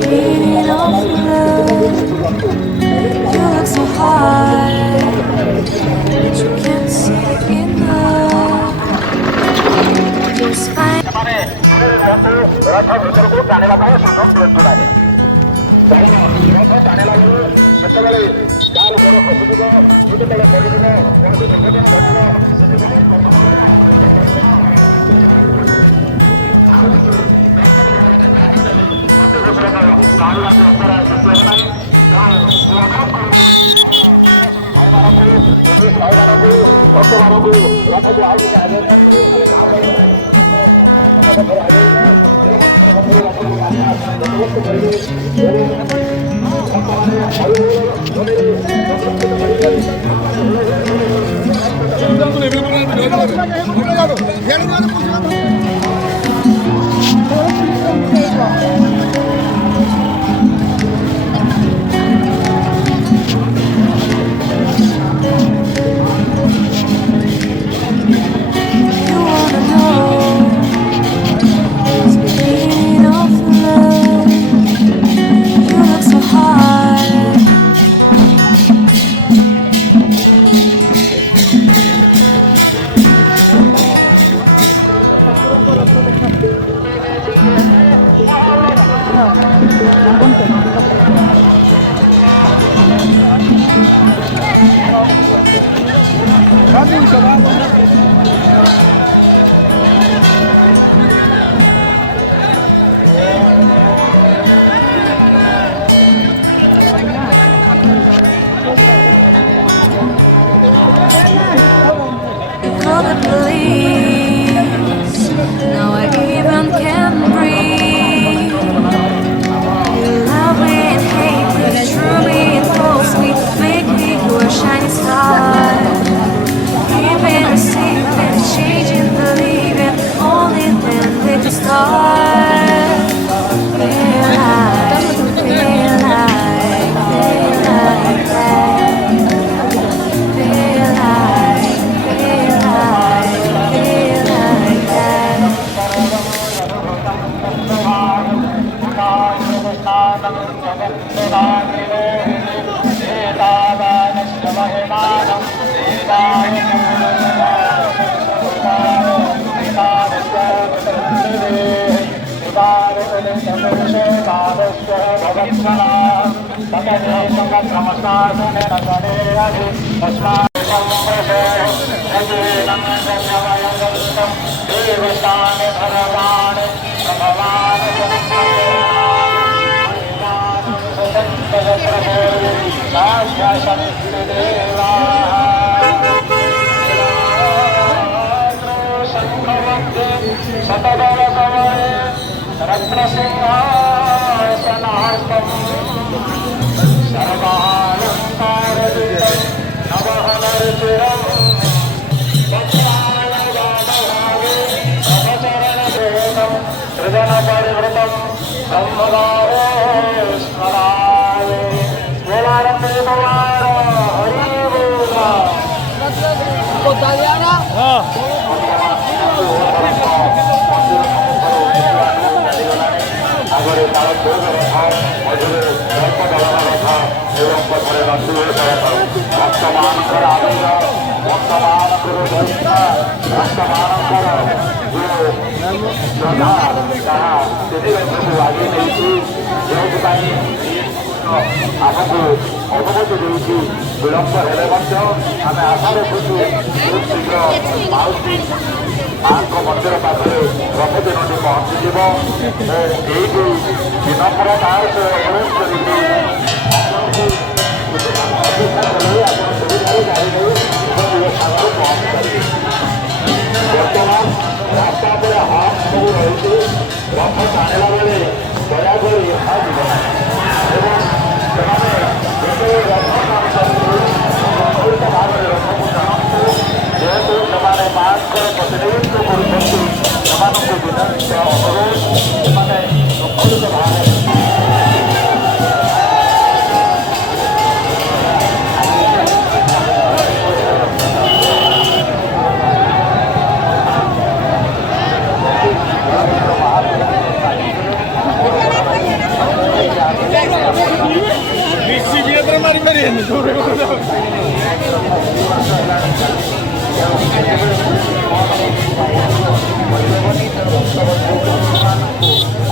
Bleeding off love. You look so high, but you can't see enough. Just find you wanna know. Bleeding off love. You look so high. Call the police. Now I even can breathe. You love me and hate me, true me and false me, fake me, you're a shining star. Giving, receiving, changing, believing, only then did you start. Feel like, feel like, feel like that. Feel like, feel like, feel like that. ଆମକୁ ଅନୁମତି ଦେଉଛି ବିଳମ୍ବ ହେଲେ ମଧ୍ୟ ଆମେ ଆଶା ରଖୁଛୁ ଖୁବ୍ ଶୀଘ୍ର ମାଉସୀ ମାଙ୍କ ମନ୍ଦିର ପାଖରେ ରଥଦିନଟି ପହଞ୍ଚିଯିବ ଓ ଏଇଠି ବିନମ୍ର ଦାସ ଅନୁରୋଧ କରିକି ଆପଣ ସୁବିଧାରେ ଗାଡ଼ି ନେଇ ସ୍ଥାନକୁ ପହଞ୍ଚିପାରିବେ। ବର୍ତ୍ତମାନ ରାସ୍ତା ଉପରେ ହକ୍ ସବୁ ରହିଛି। ରଥ ଟାଣିଲା ବେଳେ ଦୟାକରି ଏହା ଯିବ ନାହିଁ ଏବଂ ସେମାନେ ଯେତେବେଳେ ରଥ ଟାଣୁଛନ୍ତି ସମ୍ମିଳିତ ଭାବରେ ରଥକୁ ଟାଣନ୍ତୁ। ଯେହେତୁ ସେମାନେ ମାଙ୍କର ପ୍ରତିନିଧିତ୍ୱ କରୁଛନ୍ତି ସେମାନଙ୍କୁ ବିନମ୍ର ଅନୁରୋଧ ସେମାନେ ସମ୍ମିଳିତ ଭାବରେ ମାରି ପାରିବେନି ଦୂରରେ କହିଦେବନି ତେଣୁ ଭକ୍ତବନ୍ଧୁ